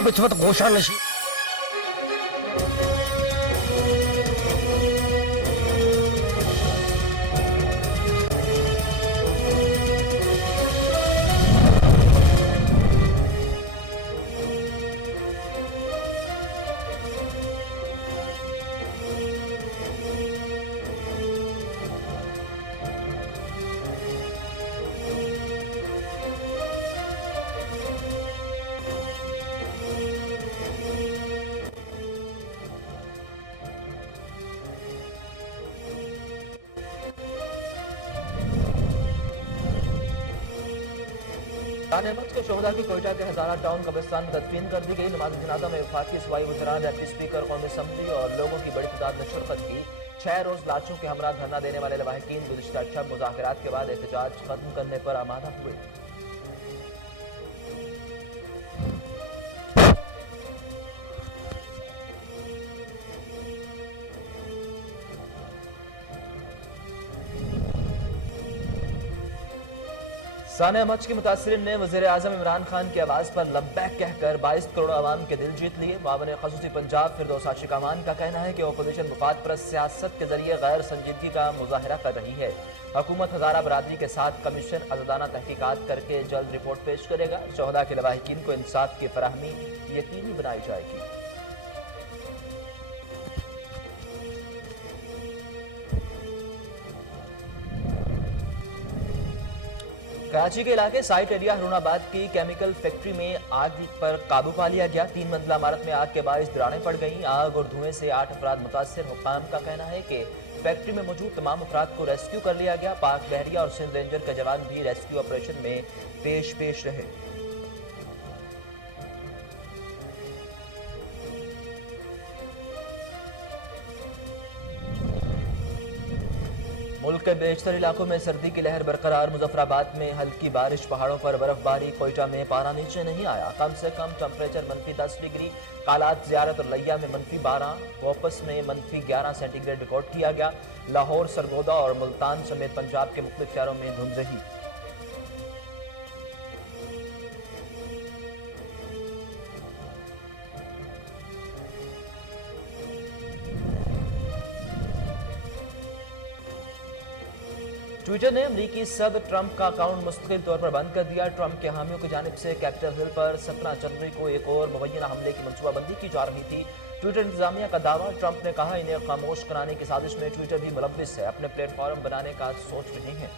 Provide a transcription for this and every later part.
जनाब इस वक्त गोशा नशी अहमद के शोहदा की कोयटा के हजारा टाउन कब्रिस्तान में तदफीन कर दी गई। नमाज जनाजा में वफाकी सूबाई वज़रान, डिप्टी स्पीकर, कौमी असम्बली और लोगों की बड़ी तादाद ने शिरकत की। 6 रोज लाशों के हमरा धरना देने वाले लवाहिकीन गुज़िश्ता शब मुज़ाहरात के बाद एहतजाज खत्म करने पर आमादा हुए। साने मच की मुतासरीन ने वज़ीर आज़म इमरान खान की आवाज़ पर लब्बैक कहकर 22 करोड़ आवाम के दिल जीत लिए। मामले खसूसी पंजाब फिरदौस आशिक अमान का कहना है कि अपोजिशन मुफाद पर सियासत के जरिए गैर संजीदगी का मुजाहरा कर रही है। हुकूमत हज़ारा बरादरी के साथ कमीशन आज़ादाना तहकीकात करके जल्द रिपोर्ट पेश करेगा। शोहदा के लवाहिकीन को इंसाफ की फराहमी यकीनी बनाई जाएगी। कराची के इलाके साइट एरिया हरुणाबाद की केमिकल फैक्ट्री में आग पर काबू पा लिया गया। 3 मंजिला इमारत में आग के बाइस दरारें पड़ गईं। आग और धुएं से 8 अफराद मुतासिर। हुक्काम का कहना है कि फैक्ट्री में मौजूद तमाम अफराद को रेस्क्यू कर लिया गया। पाक बहरिया और सिंध रेंजर के जवान भी रेस्क्यू ऑपरेशन में पेश रहे। मुल्क के बेशतर इलाकों में सर्दी की लहर बरकरार। मुजफ्फराबाद में हल्की बारिश, पहाड़ों पर बर्फबारी। कोयटा में पारा नीचे नहीं आया। कम से कम टेम्परेचर -10 डिग्री। कालात, ज़ियारत और लिया में -12। वापस में -11 सेंटीग्रेड रिकॉर्ड किया गया। लाहौर, सरगोदा और मुल्तान समेत पंजाब के मुख्तलिफ शहरों में धुंध रही। ट्विटर ने अमरीकी सदर ट्रंप का अकाउंट मुस्तकिल तौर पर बंद कर दिया। ट्रंप के हामियों की जानिब से कैपिटल हिल पर 17 जनवरी को एक और मुबैना हमले की मनसूबाबंदी की जा रही थी। ट्विटर इंतजामिया का दावा। ट्रंप ने कहा इन्हें खामोश कराने की साजिश में ट्विटर भी मुलव्विस है, अपने प्लेटफॉर्म बनाने का सोच रहे हैं।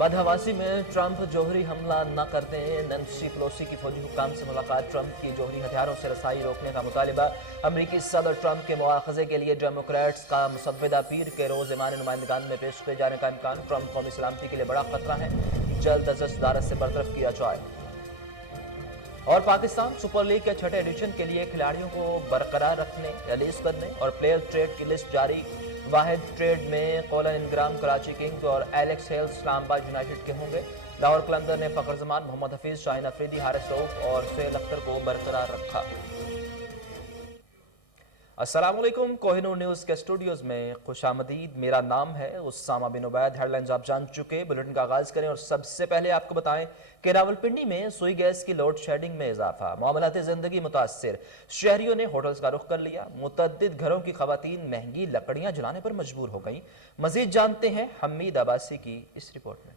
बदहवासी में ट्रंप जोहरी हमला न करते हैं। नैन्सी पेलोसी की फौजी हुक्काम से मुलाकात। ट्रंप की जोहरी हथियारों से रसाई रोकने का मुतालिबा। अमरीकी सदर ट्रंप के मुआखजे के लिए डेमोक्रेट्स का मुसव्विदा पीर के रोज ईमान नुमाइंदगान में पेश किए जाने का इम्कान। ट्रंप कौमी सलामती के लिए बड़ा खतरा है, जल्द अज जज सदारत से बरतरफ किया जाए। और पाकिस्तान सुपर लीग के 6ठे एडिशन के लिए खिलाड़ियों को बरकरार रखने, रिलीज करने और प्लेयर ट्रेड की लिस्ट जारी। वाहिद ट्रेड में कोलन इनग्राम कराची किंग्स और एलेक्स हेल्स इस्लामाबाद यूनाइटेड के होंगे। लाहौर कलंदर ने फखर जमान, मोहम्मद हफीज, शाहीन अफरीदी, हारिस रऊफ और सुहेल अख्तर को बरकरार रखा। अस्सलाम वालेकुम, कोहिनूर न्यूज़ के स्टूडियोज़ में खुशामदीद। मेरा नाम है उसामा बिन उबैद। हेडलाइंस आप जान चुके। बुलेटिन का आगाज़ करें और सबसे पहले आपको बताएं कि रावलपिंडी में सुई गैस की लोड शेडिंग में इजाफा। मामलात ज़िंदगी मुतासिर। शहरियों ने होटल्स का रुख कर लिया। मुतअद्दिद घरों की खवातीन महंगी लकड़ियाँ जलाने पर मजबूर हो गईं। मज़ीद जानते हैं हमीद अब्बासी की इस रिपोर्ट में।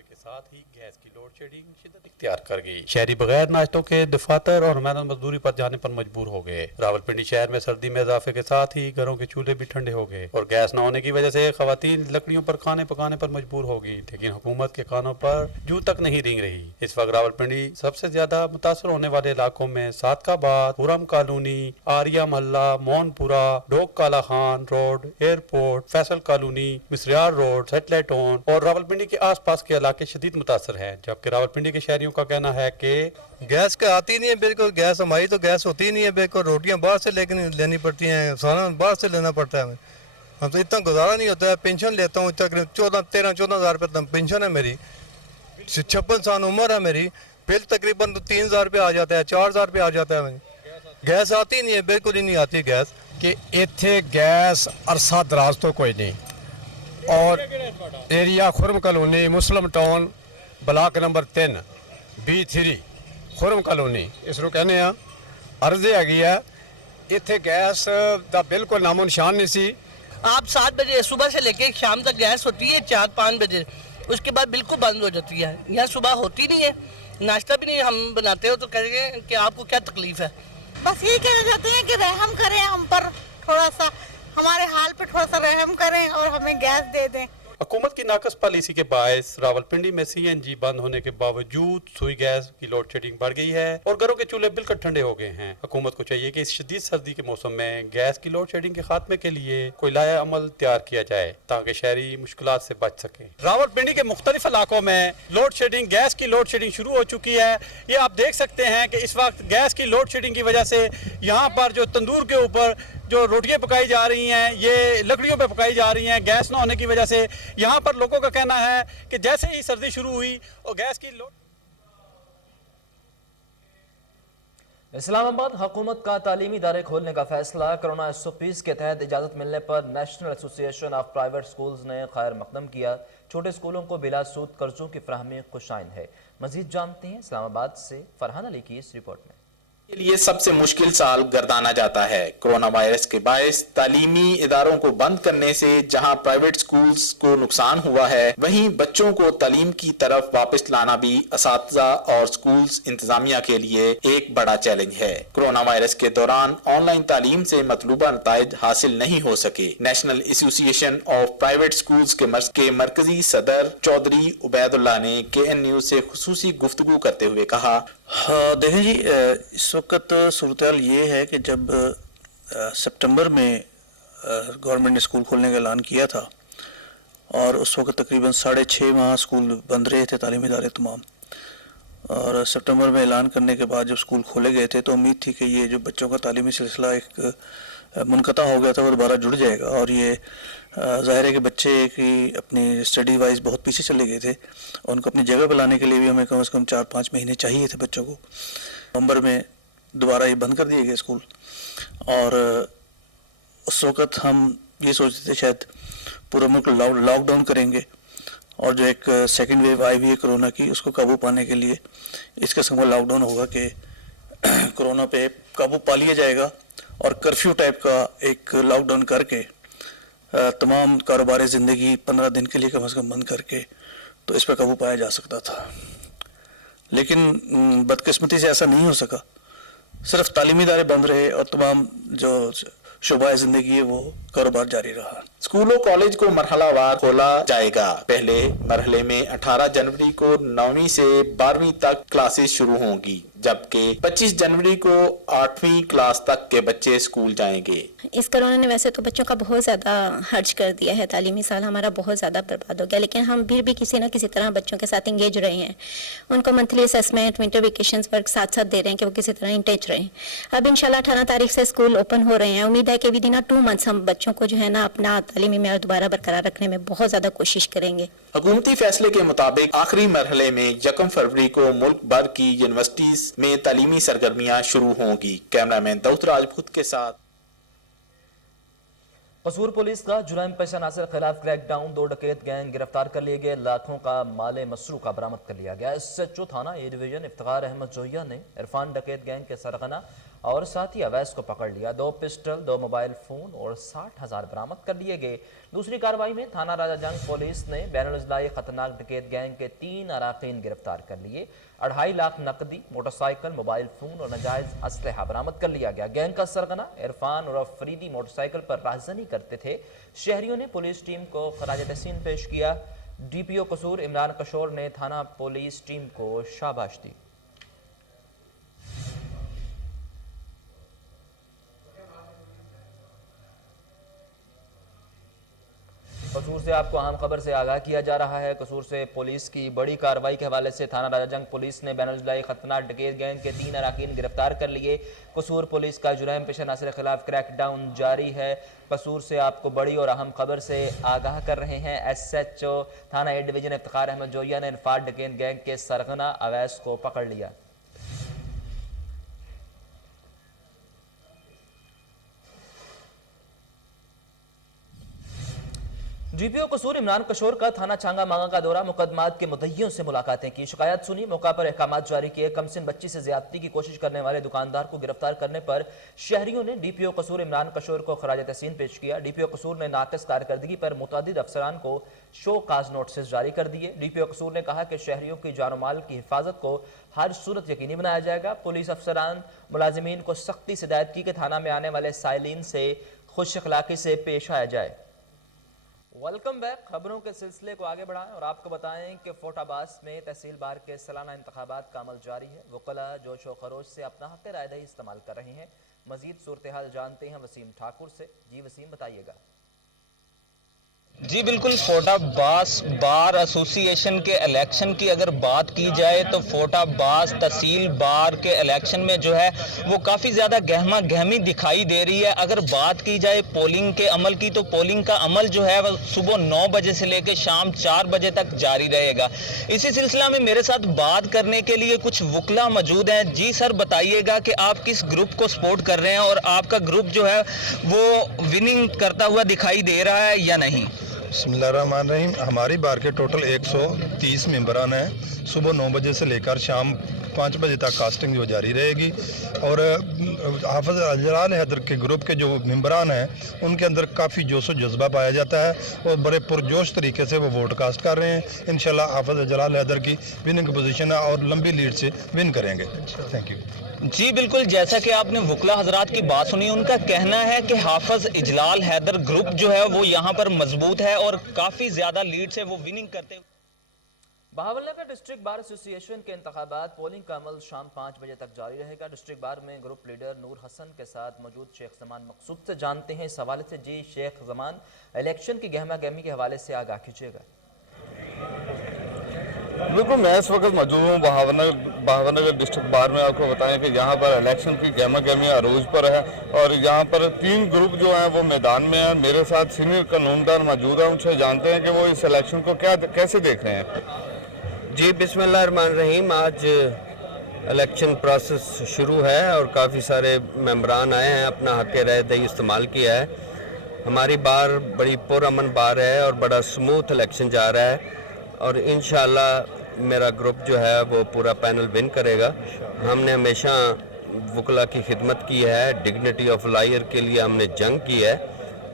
के साथ ही गैस की लोड शेडिंग शिद्दत इख्तियार कर गई। शहरी बगैर नाश्तों के दफातर और मेहनत मजदूरी पर जाने पर मजबूर हो गए। रावलपिंडी शहर में सर्दी में इजाफे के साथ ही घरों के चूल्हे भी ठंडे हो गए और गैस न होने की वजह से खवातीन लकड़ियों पर खाने पकाने पर मजबूर हो गई। लेकिन हुकूमत के कानों पर जू तक नहीं रेंग रही। इस वक्त रावलपिंडी सबसे ज्यादा मुतासर होने वाले इलाकों में सादकाबाद, हुरम कॉलोनी, आरिया महल्ला, Mohanpura, Dhok Kala Khan road, airport, Faisal colony, Misrial road, satellite town और रावलपिंडी के आस पास के इलाके शदीद मुतासर है। जबकि रावलपिंडी के शहरियों का कहना है कि गैस का आती नहीं है बिल्कुल। गैस हमारी तो गैस होती नहीं है बिल्कुल। रोटियां बाहर से लेनी पड़ती हैं, सामान बाहर से लेना पड़ता है हमें। हम तो इतना गुजारा नहीं होता है। पेंशन लेता हूँ तकरीबन 14-13-14 हज़ार रुपये पेंशन है मेरी। 56 साल उम्र है मेरी। बिल तकरीबन 3,000 रुपये आ जाता है, 4,000 रुपये आ जाता है। गैस आती नहीं है, बिल्कुल ही नहीं आती गैस। कि ਇੱਥੇ ਗੈਸ ਅਰਸਾ ਦਰਾਜ਼ ਤੋਂ ਕੋਈ ਨਹੀਂ ਔਰ area Khurram colony Muslim town block number 3 B3 Khurram colony ਇਸ ਨੂੰ ਕਹਿੰਦੇ ਆ ਅਰਜ਼ੇ ਹੈਗੀ ਆ ਇੱਥੇ ਗੈਸ ਦਾ ਬਿਲਕੁਲ ਨਾਮੋ ਨਿਸ਼ਾਨ ਨਹੀਂ ਸੀ। आप 7 बजे सुबह से लेके शाम तक गैस होती है 4-5 बजे, उसके बाद बिल्कुल बंद हो जाती है। यहाँ सुबह होती नहीं है, नाश्ता भी नहीं हम बनाते हो तो कहेंगे कि आपको क्या तकलीफ है। बस यही कहना चाहते हैं कि रहम करें हम पर, थोड़ा सा हमारे हाल पे थोड़ा सा रहम करें और हमें गैस दे दें। हुकूमत की नाकस पॉलिसी के बायस रावलपिंडी में CNG बंद होने के बावजूद सुई गैस की लोड शेडिंग बढ़ गई है और घरों के चूल्हे बिल्कुल ठंडे हो गए हैं। हुकूमत को चाहिए कि इस शदीद सर्दी के मौसम में गैस की लोड शेडिंग के खात्मे के लिए कोई लाया अमल तैयार किया जाए ताकि शहरी मुश्किलात से बच सकें। रावलपिंडी के मुख्तलिफ इलाकों में लोड शेडिंग गैस की लोड शेडिंग शुरू हो चुकी है। ये आप देख सकते हैं कि इस वक्त गैस की लोड शेडिंग की वजह से यहाँ पर जो तंदूर के ऊपर जो रोटियां पकाई जा रही हैं ये लकड़ियों पे पकाई जा रही हैं। गैस ना होने की वजह से यहाँ पर लोगों का कहना है कि जैसे ही सर्दी शुरू हुई और गैस की लोड। इस्लामाबाद हुकूमत का तालीमी इदारे खोलने का फैसला कोरोना 120 के तहत इजाज़त मिलने पर national association of private schools ने खैर मकदम किया। छोटे स्कूलों को बिला सूद कर्जों की फराहमी खुशाइन है। मजीद जानते हैं इस्लामाबाद से फरहान अली की इस रिपोर्ट में। के लिए सबसे मुश्किल साल गर्दाना जाता है। कोरोना वायरस के बायस तालीमी इदारों को बंद करने से जहां प्राइवेट स्कूल्स को नुकसान हुआ है, वहीं बच्चों को तालीम की तरफ वापस लाना भी असातिज़ा और स्कूल्स इंतजामिया के लिए एक बड़ा चैलेंज है। कोरोना वायरस के दौरान ऑनलाइन तालीम से मतलूबा नताइज हासिल नहीं हो सके। National association of private schools के मरकजी सदर चौधरी उबैदुल्लाह ने KN News से खुसूसी गुफ्तगू करते हुए कहा, हाँ देखें जी, इस वक्त सूरत हाल ये है कि जब सितंबर में गवर्नमेंट ने स्कूल खोलने का ऐलान किया था और उस वक्त तकरीबन 6.5 माह स्कूल बंद रहे थे तालीमी इदारे तमाम, और सितंबर में ऐलान करने के बाद जब स्कूल खोले गए थे तो उम्मीद थी कि ये जो बच्चों का तालीमी सिलसिला एक मुनक़ता हो गया था वो दोबारा जुड़ जाएगा। और ये ज़ाहिर है कि बच्चे की अपनी स्टडी वाइज बहुत पीछे चले गए थे, उनको अपनी जगह पर लाने के लिए भी हमें कम से कम 4-5 महीने चाहिए थे बच्चों को। नवंबर में दोबारा ये बंद कर दिए गए स्कूल, और उस वक़्त हम ये सोचते थे शायद पूरा मुल्क लॉकडाउन करेंगे और जो एक सेकेंड वेव आई हुई है कोरोना की उसको काबू पाने के लिए इस किस्म का लॉकडाउन होगा कि कोरोना पे काबू पा लिया जाएगा और कर्फ्यू टाइप का एक लॉकडाउन करके तमाम कारोबारी ज़िंदगी 15 दिन के लिए कम से कम बंद करके तो इस पर काबू पाया जा सकता था। लेकिन बदकिस्मती से ऐसा नहीं हो सका। सिर्फ तालीमी इदारे बंद रहे और तमाम जो शोबा ज़िंदगी है वो कारोबार जारी रहा। स्कूलों कॉलेज को मरहलावार खोला जाएगा। पहले मरहले में 18 जनवरी को 9वीं से 12वीं तक क्लासेस शुरू होंगी, जबकि 25 जनवरी को 8वीं क्लास तक के बच्चे स्कूल जाएंगे। इस कोरोना ने वैसे तो बच्चों का बहुत ज़्यादा हर्ज कर दिया है, तालीमी साल हमारा बहुत ज़्यादा बर्बाद हो गया, लेकिन हम फिर भी किसी न किसी तरह बच्चों के साथ इंगेज रहे हैं। उनको monthly assessment, winter vacations work साथ साथ दे रहे हैं कि वो किसी तरह इन टच रहें। अब इंशाल्लाह 18 तारीख से स्कूल ओपन हो रहे हैं। उम्मीद है कि विद इन 2 मंथ्स हम बच्चों को जो है ना अपना तालीमी मेयार दोबारा बरकरार रखने में बहुत ज़्यादा कोशिश करेंगे। हुकूमती फैसले के मुताबिक आखिरी मरहले में 1 फरवरी को मुल्क भर की यूनिवर्सिटीज में तालीमी सरगर्मियां शुरू होंगी। कैमरामैन दाऊद राजपूत के साथ। कसूर पुलिस का जुराइम पेश अनासर खिलाफ क्रैकडाउन, 2 डकैत गैंग गिरफ्तार कर लिए गए, लाखों का माल मसरूका बरामद कर लिया गया। SHO थाना A डिवीजन इफ्तिखार अहमद जोहिया ने इरफान डकैत गैंग के सरगना और साथी अवैस को पकड़ लिया। 2 पिस्टल, 2 मोबाइल फोन और 60,000 बरामद कर लिए गए। दूसरी कार्रवाई में थाना राजा जंग पुलिस ने बैनुल-अज़लाई खतरनाक डकैत गैंग के 3 अराकीन गिरफ्तार कर लिए। 2.5 लाख नकदी, मोटरसाइकिल, मोबाइल फोन और नाजायज असलहा बरामद कर लिया गया। गैंग का सरगना इरफान और फरीदी मोटरसाइकिल पर राहज़नी करते थे। शहरियों ने पुलिस टीम को खराज तहसीन पेश किया। DPO कसूर इमरान कशोर ने थाना पुलिस टीम को शाबाश दी। قصور سے آپ کو اہم خبر سے آگاہ کیا جا رہا ہے۔ قصور سے پولیس کی بڑی کارروائی کے حوالے سے تھانہ راجہ جنگ پولیس نے بین الاضلاعی خطرناک ڈکیت گینگ کے 3 اراکین گرفتار کر لیے۔ قصور پولیس کا جرائم پیشہ عناصر کے خلاف کریک ڈاؤن جاری ہے۔ قصور سے آپ کو بڑی اور اہم خبر سے آگاہ کر رہے ہیں۔ ایس ایچ او تھانہ اے ڈویژن افتخار احمد جوہریہ نے انفراد ڈکیت گینگ کے سرغنہ اویس کو پکڑ لیا۔ ڈی پی او قصور عمران کشور کا تھانہ چانگا مانگا کا دورہ، مقدمات کے مدعیوں سے ملاقاتیں کی، شکایات سنی، موقع پر احکامات جاری کیے۔ کم سن بچی سے زیادتی کی کوشش کرنے والے دکاندار کو گرفتار کرنے پر شہریوں نے ڈی پی او قصور عمران کشور کو خراج تحسین پیش کیا۔ ڈی پی او قصور نے ناقص کارکردگی پر متعدد افسران کو شو کاز نوٹسز جاری کر دیے۔ ڈی پی او قصور نے کہا کہ شہریوں کی جان و مال کی حفاظت کو ہر صورت یقینی بنایا جائے گا۔ پولیس افسران ملازمین کو سختی سے ہدایت کی کہ تھانہ میں آنے والے سائلین سے خوش اخلاقی سے پیش آیا جائے۔ ویلکم بیک، خبروں کے سلسلے کو آگے بڑھائیں اور آپ کو بتائیں کہ فوٹ عباس میں تحصیل بار کے سالانہ انتخابات کا عمل جاری ہے۔ وکلاء جوش و خروش سے اپنا حق رائے دہی استعمال کر رہے ہیں۔ مزید صورتحال جانتے ہیں وسیم ٹھاکر سے۔ جی وسیم، بتائیے گا۔ جی بالکل، فوٹ عباس بار ایسوسی ایشن کے الیکشن کی اگر بات کی جائے تو فوٹ عباس تحصیل بار کے الیکشن میں جو ہے وہ کافی زیادہ گہما گہمی دکھائی دے رہی ہے۔ اگر بات کی جائے پولنگ کے عمل کی تو پولنگ کا عمل جو ہے وہ صبح 9 بجے سے لے کے شام 4 بجے تک جاری رہے گا۔ اسی سلسلہ میں میرے ساتھ بات کرنے کے لیے کچھ وکلاء موجود ہیں۔ جی سر، بتائیے گا کہ آپ کس گروپ کو سپورٹ کر رہے ہیں اور آپ کا گروپ جو ہے وہ وننگ کرتا ہوا دکھائی دے رہا ہے یا نہیں؟ بسم اللہ الرحمن الرحیم۔ ہماری بار کے ٹوٹل 130 ممبران ہیں۔ صبح 9 بجے سے لے کر شام 5 بجے تک کاسٹنگ جو جاری رہے گی، اور حافظ جلال حیدر کے گروپ کے جو ممبران ہیں ان کے اندر کافی جوش و جذبہ پایا جاتا ہے اور بڑے پرجوش طریقے سے وہ ووٹ کاسٹ کر رہے ہیں۔ انشاءاللہ حافظ جلال حیدر کی وننگ پوزیشن ہے اور لمبی لیڈ سے ون کریں گے۔ Thank you. جی بالکل، جیسا کہ آپ نے وکلاء حضرات کی بات سنی، ان کا کہنا ہے کہ حافظ اجلال حیدر گروپ جو ہے وہ یہاں پر مضبوط ہے اور کافی زیادہ لیڈ سے وہ وننگ کرتے ہیں۔ بہاولنگر ڈسٹرکٹ بار ایسوسی ایشن کے انتخابات پولنگ کا عمل شام 5 بجے تک جاری رہے گا۔ ڈسٹرکٹ بار میں گروپ لیڈر نور حسن کے ساتھ موجود شیخ زمان مقصود سے جانتے ہیں اس حوالے سے۔ جی شیخ زمان، الیکشن کی گہما گہمی کے حوالے سے آگاہ کیجیے گا۔ بالکل، میں اس وقت موجود ہوں بہاولنگر ڈسٹرکٹ بار میں۔ آپ کو بتائیں کہ یہاں پر الیکشن کی گہما گہمی عروج پر ہے اور یہاں پر 3 گروپ جو ہیں وہ میدان میں ہیں۔ میرے ساتھ سینئر قانوندان موجود ہیں، ان سے جانتے ہیں کہ وہ اس الیکشن کو کیسے دیکھ رہے ہیں۔ جی بسم اللہ الرحمن الرحیم۔ آج الیکشن پروسیس شروع ہے اور کافی سارے ممبران آئے ہیں، اپنا حق رائے دہی استعمال کیا ہے۔ ہماری بار بڑی پرامن بار ہے اور بڑا سموتھ الیکشن جا رہا ہے اور انشاءاللہ میرا گروپ جو ہے وہ پورا پینل ون کرے گا۔ ہم نے ہمیشہ وکلاء کی خدمت کی ہے، ڈگنیٹی آف لائر کے لیے ہم نے جنگ کی ہے،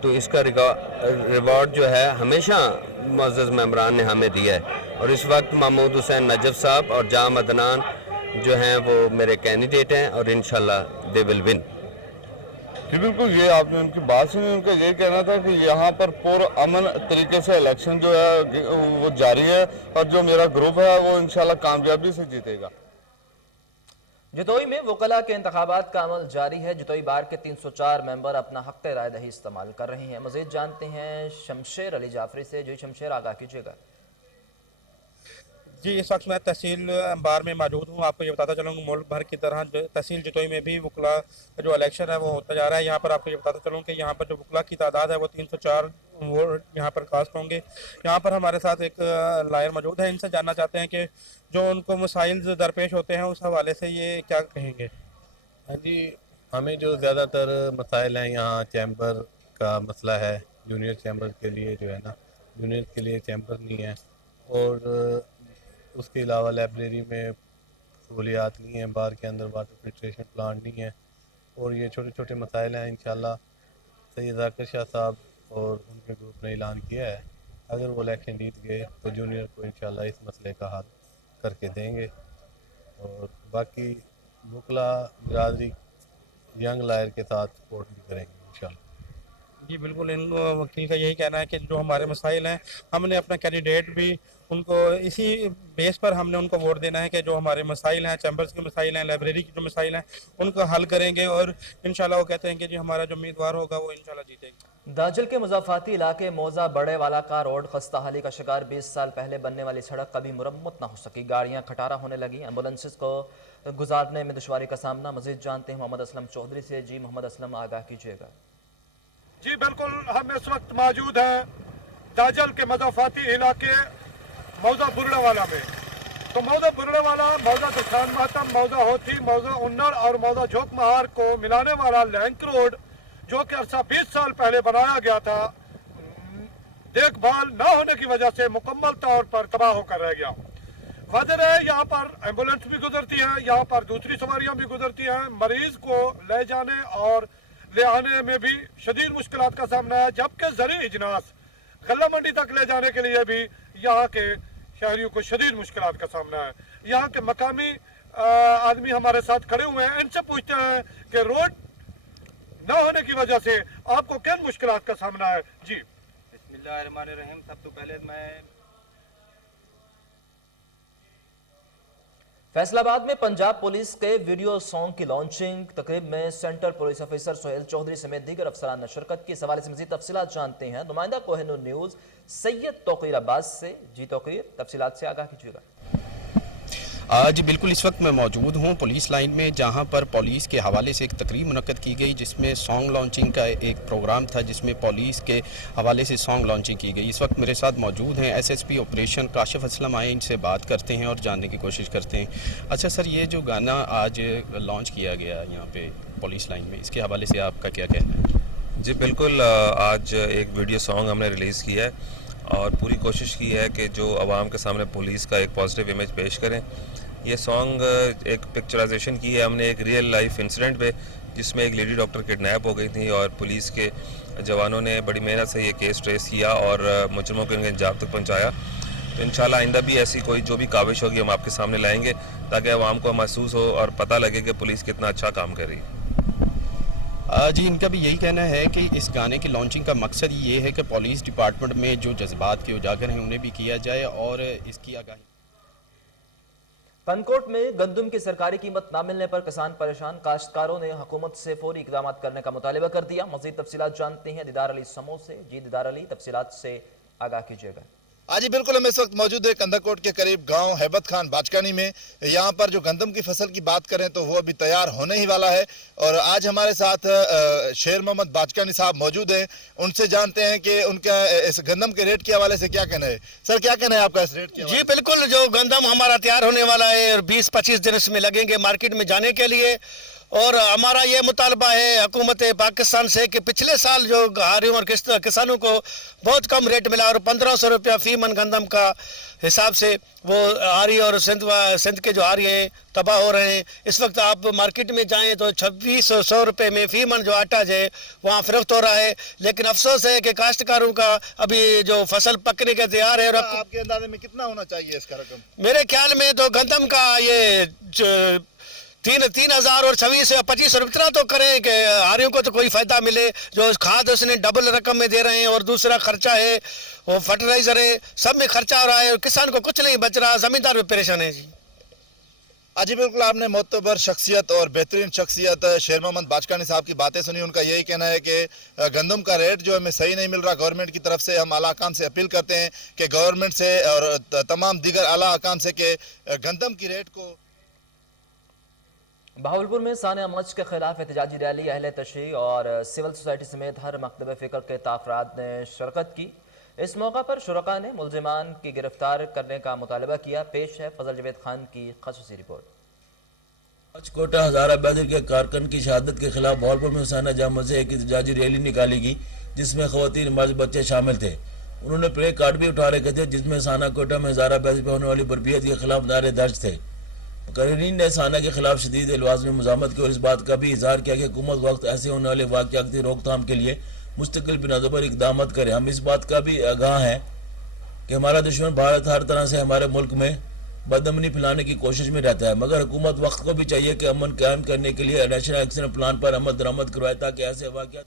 تو اس کا ریوارڈ جو ہے ہمیشہ معزز ممبران نے ہمیں دیا ہے۔ اور اس وقت محمود حسین نجف صاحب اور جام عدنان جو ہیں وہ میرے کینڈیڈیٹ ہیں اور انشاءاللہ دے ول ون۔ جی بالکل، یہ آپ نے ان کی بات سنی، ان کا یہی کہنا تھا کہ یہاں پر پرامن طریقے سے الیکشن جو ہے وہ جاری ہے اور جو میرا گروپ ہے وہ انشاءاللہ کامیابی سے جیتے گا۔ جتوئی میں وکلاء کے انتخابات کا عمل جاری ہے۔ جتوئی بار کے 304 ممبر اپنا حق رائے دہی استعمال کر رہے ہیں۔ مزید جانتے ہیں شمشیر علی جعفری سے۔ جو شمشیر، آگاہ کیجیے گا۔ جی اس وقت میں تحصیل بار میں موجود ہوں۔ آپ کو یہ بتاتا چلوں کہ ملک بھر کی طرح تحصیل جتوئی میں بھی وکلاء کا جو الیکشن ہے وہ ہوتا جا رہا ہے۔ یہاں پر آپ کو یہ بتاتا چلوں کہ یہاں پر جو وکلاء کی تعداد ہے وہ 304 ووٹ یہاں پر کاسٹ ہوں گے۔ یہاں پر ہمارے ساتھ ایک لائر موجود ہے، ان سے جاننا چاہتے ہیں کہ جو ان کو مسائل درپیش ہوتے ہیں اس حوالے سے یہ کیا کہیں گے۔ ہاں جی، ہمیں جو زیادہ تر مسائل ہیں، یہاں چیمبر کا مسئلہ ہے، جونیئر چیمبر کے لیے جو ہے نا، جونیئر کے لیے چیمبر نہیں ہے اور اس کے علاوہ لائبریری میں سہولیات نہیں ہیں، بار کے اندر واٹر فلٹریشن پلانٹ نہیں ہے اور یہ چھوٹے چھوٹے مسائل ہیں۔ انشاءاللہ سید ذاکر شاہ صاحب اور ان کے گروپ نے اعلان کیا ہے، اگر وہ الیکشن جیت گئے تو جونیئر کو انشاءاللہ اس مسئلے کا حل کر کے دیں گے اور باقی وکلاء برادری ینگ لائر کے ساتھ سپورٹ بھی کریں گے انشاءاللہ۔ जी बिल्कुल, इन वकील का यही कहना है कि जो हमारे मसाइल हैं, हमने अपना कैंडिडेट भी उनको इसी बेस पर हमने उनको वोट देना है कि जो हमारे मसाइल हैं, चैम्बर्स के मसाइल हैं, लाइब्रेरी के जो मसाइल हैं, उनको हल करेंगे और इंशाल्लाह वो कहते हैं कि जी हमारा जो उम्मीदवार होगा वो इंशाल्लाह जीतेगा। दाजिल के मुज़ाफ़ाती इलाके मौजा बड़े वाला का रोड खस्ता हाली का शिकार 20 साल पहले बनने वाली सड़क कभी मुरम्मत ना हो सकी, गाड़ियां खटारा होने लगी, एम्बुलेंसेस को गुजारने में दुश्वारी का सामना। मज़ीद जानते हैं मोहम्मद असलम चौधरी से। जी मोहम्मद असलम, आगाह कीजिएगा। जी बिल्कुल, हम इस वक्त मौजूद हैं दाजल के मुज़ाफ़ाती इलाके मौजा बुरड़ेवाला में। तो मौजा बुरड़ेवाला, मौजा दुशान मातम, मौजा होती, मौजा उन्नड़ और मौजा झोंक महार को मिलाने वाला लिंक रोड जो कि अरसा 20 साल पहले बनाया गया था, देखभाल न होने की वजह से मुकम्मल तौर पर तबाह होकर रह गया। वजह है यहाँ पर एम्बुलेंस भी गुजरती है, यहाँ पर दूसरी सवारियाँ भी गुजरती हैं, मरीज को ले जाने और ले आने में भी शदीद मुश्किलात का सामना है, जबकि ज़री इजनास गल्ला मंडी तक ले जाने के लिए भी यहाँ के शहरियों को शदीद मुश्किलात का सामना है। यहाँ के मकामी आदमी हमारे साथ खड़े हुए हैं, इनसे पूछते हैं कि रोड न होने की वजह से आपको किन मुश्किलात का सामना है। जी बिस्मिल्लाहिर्रहमानिर्रहीम। सब तो पहले मैं फैसलाबाद में पंजाब पुलिस के वीडियो सॉन्ग की लॉन्चिंग तकरीब में central police officer Sohail Chaudhry समेत दीगर अफसरान ने शिरकत की। इस हवाले से मज़ीद तफसीलात जानते हैं नुमाइंदा कोहिनूर न्यूज़ सैयद तौकीर अब्बास से। जी तौकीर, तफसीलात से आगाह कीजिएगा। जी बिल्कुल, इस वक्त मैं मौजूद हूँ पुलिस लाइन में, जहाँ पर पुलिस के हवाले से एक तकरीब मुनक्कद की गई जिसमें सॉन्ग लॉन्चिंग का एक प्रोग्राम था, जिसमें पुलिस के हवाले से सॉन्ग लॉन्चिंग की गई। इस वक्त मेरे साथ मौजूद हैं एसएसपी ऑपरेशन काशिफ असलम आए, इनसे बात करते हैं और जानने की कोशिश करते हैं। अच्छा सर, ये जो गाना आज लॉन्च किया गया यहाँ पे पुलिस लाइन में, इसके हवाले से आपका क्या कहना है? जी बिल्कुल, आज एक वीडियो सॉन्ग हमने रिलीज़ किया है और पूरी कोशिश की है कि जो आवाम के सामने पुलिस का एक पॉजिटिव इमेज पेश करें। ये सॉन्ग एक पिक्चराइजेशन की है हमने एक रियल लाइफ इंसिडेंट पे, जिसमें एक लेडी डॉक्टर किडनैप हो गई थी और पुलिस के जवानों ने बड़ी मेहनत से ये केस ट्रेस किया और मुजरिमों को इनके अंजाम तक पहुंचाया। तो इंशाल्लाह आइंदा भी ऐसी कोई जो भी काविश होगी हम आपके सामने लाएंगे, ताकि आवाम को महसूस हो और पता लगे कि पुलिस कितना अच्छा काम कर रही है। जी, इनका भी यही कहना है कि इस गाने की लॉन्चिंग का मकसद ये है कि पुलिस डिपार्टमेंट में जो जज्बात के उजागर हैं उन्हें भी किया जाए और इसकी आगाही। पनकोट में गंदम की सरकारी कीमत न मिलने पर किसान परेशान, काश्तकारों ने हुकूमत से फौरी इक़दाम करने का मुतालबा कर दिया। मज़ीद तफसीलात जानते हैं दीदार अली समो से। जी दीदार अली, तफसीलात से आगाह कीजिएगा। जी बिल्कुल, हम इस वक्त मौजूद है कंदाकोट के करीब गांव हैबत खान बाचकानी में। यहाँ पर जो गंदम की फसल की बात करें तो वो अभी तैयार होने ही वाला है और आज हमारे साथ शेर मोहम्मद बाचकानी साहब मौजूद हैं। उनसे जानते हैं कि उनका इस गंदम के रेट के हवाले से क्या कहना है। सर, क्या कहना है आपका इस रेट के? जी बिल्कुल, जो गंदम हमारा तैयार होने वाला है और 20-25 दिन इसमें लगेंगे मार्केट में जाने के लिए। और हमारा ये मुतालबा है हुकूमत पाकिस्तान से कि पिछले साल जो हारियों और किसानों को बहुत कम रेट मिला और 1500 रुपया फी मन गंदम का हिसाब से वो हारी और सिंध के जो हारी हैं तबाह हो रहे हैं। इस वक्त आप मार्केट में जाएं तो 2600 रुपये में फी मन जो आटा जो है वहाँ फ़रोख्त हो रहा है। लेकिन अफसोस है कि काश्तकारों का अभी जो फसल पकने के तैयार है। और आपके अंदाजे में कितना होना चाहिए इसका रकम? मेरे ख्याल में तो गंदम का ये 3,000 और 26 या 25 इतना तो करें कि हारियों को तो कोई फ़ायदा मिले। जो खाद उसने डबल रकम में दे रहे हैं और दूसरा खर्चा है वो फर्टिलाइज़र है, सब में खर्चा हो रहा है और किसान को कुछ नहीं बच रहा, ज़मींदार भी परेशान है। जी जी बिल्कुल, आपने मोतबर शख्सियत और बेहतरीन शख्सियत शेर मोहम्मद बाचकानी साहब की बातें सुनी। उनका यही कहना है कि गंदम का रेट जो हमें सही नहीं मिल रहा गवर्नमेंट की तरफ से। हम आला हकाम से अपील करते हैं कि गवर्नमेंट से और तमाम दीगर आला हकाम से कि गंदम की रेट को। बहावलपुर में सानिया मर्च के खिलाफ एहतजाजी रैली अहले तशरीह और सिविल सोसाइटी समेत हर मकतब फ़िक्र के अफराद ने शिरकत की। इस मौका पर शुरका ने मुलजिमान की गिरफ्तार करने का मुतालबा किया। पेश है फजल जवेद खान की ख़ुसूसी रिपोर्ट। आज कोटा हज़ारा बैदर के कारकन की शहादत के खिलाफ बहावलपुर में सानिया जामा से एक एहतजाजी रैली निकाली गई, जिसमें ख़वातीन मर्द बच्चे शामिल थे। उन्होंने प्ले कार्ड भी उठा रखे थे, जिसमें साना कोटा में हज़ारा बैदर पर होने वाली बर्बियत के खिलाफ नारे दर्ज थे। मुकर्रीरीन ने साना के खिलाफ शदीद लवाज़ में मुज़ामत की और इस बात का भी इज़हार किया कि हुकूमत वक्त ऐसे होने वाले वाक़यात की रोकथाम के लिए मुस्तकिल बिनादों पर इक़दाम करे। हम इस बात का भी आगाह हैं कि हमारा दुश्मन भारत हर तरह से हमारे मुल्क में बदअमनी फैलाने की कोशिश में रहता है, मगर हुकूमत वक्त को भी चाहिए कि अमन कायम करने के लिए नेशनल एक्शन प्लान पर अमल दरामद करवाए ताकि ऐसे वाक़यात।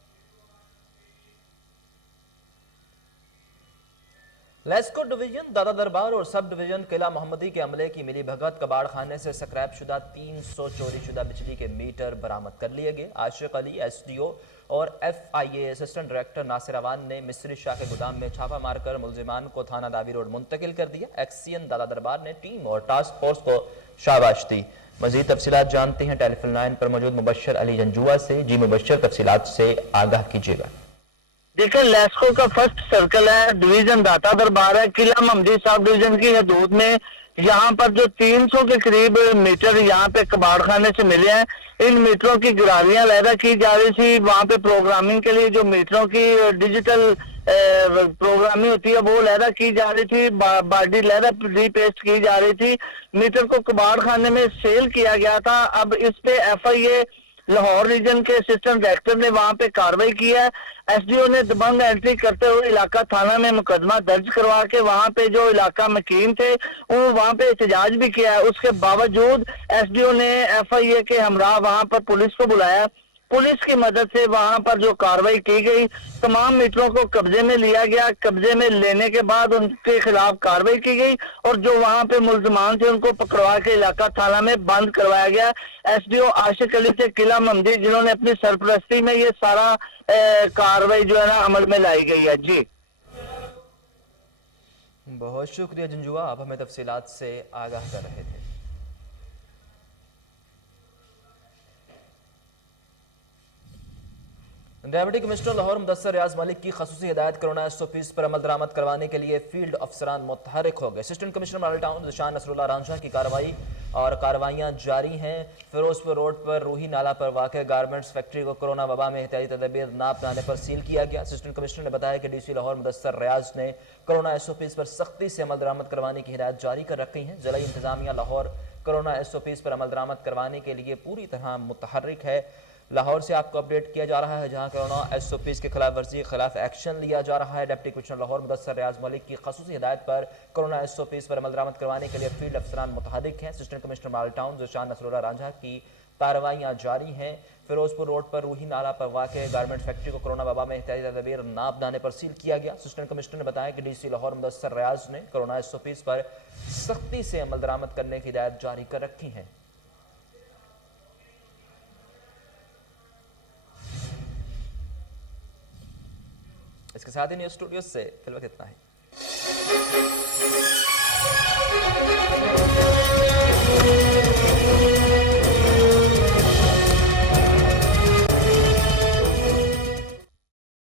लेस्को डिवीजन दादा दरबार और सब डिवीजन किला मोहम्मदी के अमले की मिली भगत कबाड़ खाने से स्क्रैप शुदा 300 चोरी शुदा बिजली के मीटर बरामद कर लिए गए। आशिक अली SDO और FIA assistant director Nasir Awan ने मिस्री शाह के गोदाम में छापा मारकर मुलजिमान को थाना दावी रोड मुंतकिल कर दिया। एक्सीएन दादा दरबार ने टीम और टास्क फोर्स को शाबाश दी। मजीद तफसीलात जानते हैं टेलीफोन लाइन पर मौजूद मुबश्शिर अली जंजुआ से। जी मुबश्शिर, तफसीलात से आगाह कीजिएगा। देखिए, लेस्को का फर्स्ट सर्कल है, डिवीजन दाता दरबार है, किला मोहम्मदी सब डिवीजन की हदूद में। यहाँ पर जो 300 के करीब मीटर यहाँ पे कबाड़ खाने से मिले हैं। इन मीटरों की गिरावियां लहदा की जा रही थी। वहाँ पे प्रोग्रामिंग के लिए जो मीटरों की डिजिटल प्रोग्रामिंग होती है वो लहदा की जा रही थी, बॉडी लहदा रीपेस्ट की जा रही थी। मीटर को कबाड़ खाने में सेल किया गया था। अब इस पे FIA लाहौर रीजन के असिस्टेंट डायरेक्टर ने वहां पे कार्रवाई की है। SDO ने दबंग एंट्री करते हुए इलाका थाना में मुकदमा दर्ज करवा के वहां पे जो इलाका मकीन थे वो वहां पे एहतजाज भी किया है। उसके बावजूद SDO ने FIA के हमरा वहां पर पुलिस को बुलाया। पुलिस की मदद से वहां पर जो कार्रवाई की गई, तमाम मीटरों को कब्जे में लिया गया। कब्जे में लेने के बाद उनके खिलाफ कार्रवाई की गई और जो वहां पे मुल्जिमान थे उनको पकड़वा के इलाका थाना में बंद करवाया गया। SDO आशिक अली से किला मोहम्मदी, जिन्होंने अपनी सरपरस्ती में ये सारा कार्रवाई जो है ना अमल में लाई गई है। जी बहुत शुक्रिया जंजुआ, आप हमें तफसीलात से आगाह कर रहे थे। डेप्यूटी कमिश्नर लाहौर मुदस्सर रियाज मलिक की खसूसी हिदायत कोरोना SOPs पर अमल दरामद करवाने के लिए फील्ड अफसरान मुतहरिक हो गए। Assistant commissioner model town Zeeshan Nasrullah Ranjha की कार्रवाई और कार्रवाइयाँ जारी हैं। फिरोजपुर रोड पर रूही नाला पर वाक़ गारमेंट्स फैक्ट्री को कोरोना वबा में एहतियाती तदबीर ना अपनाने पर सील किया गया। असिस्टेंट कमिश्नर ने बताया कि DC लाहौर मुदस्सर रियाज ने कोरोना SOPs पर सख्ती से अमल दरामद करवाने की हिदायत जारी कर रखी हैं। ज़िला इंतज़ामिया लाहौर कोरोना SOPs पर अमल दरामद करवाने के लिए पूरी तरह मुतहरिक है। लाहौर से आपको अपडेट किया जा रहा है, जहां कोरोना SOPs के खिलाफ वर्जी के खिलाफ एक्शन लिया जा रहा है। डिप्टी कमिश्नर लाहौर मुदस्सर रियाज मलिक की खसूसी हिदायत पर कोरोना SOPs पर अमल दरामद करवाने के लिए फील्ड अफसरान मुतहरिक हैं। Assistant commissioner model town Zeeshan Nasrullah Ranjha की कार्रवाइयाँ जारी हैं। फिरोजपुर रोड पर रूही नाला पर वाक़ गारमेंट फैक्ट्री को कोरोना वबा में एहतियाती तदबीर ना अपनाने पर सील किया गया। असिस्टेंट कमिश्नर ने बताया कि DC लाहौर मुदस्सर रियाज ने कोरोना SOPs पर सख्ती से अमल दरामद करने की हिदायत जारी कर रखी है। इसके साथ ही न्यूज़ स्टूडियो से फिलहाल इतना ही।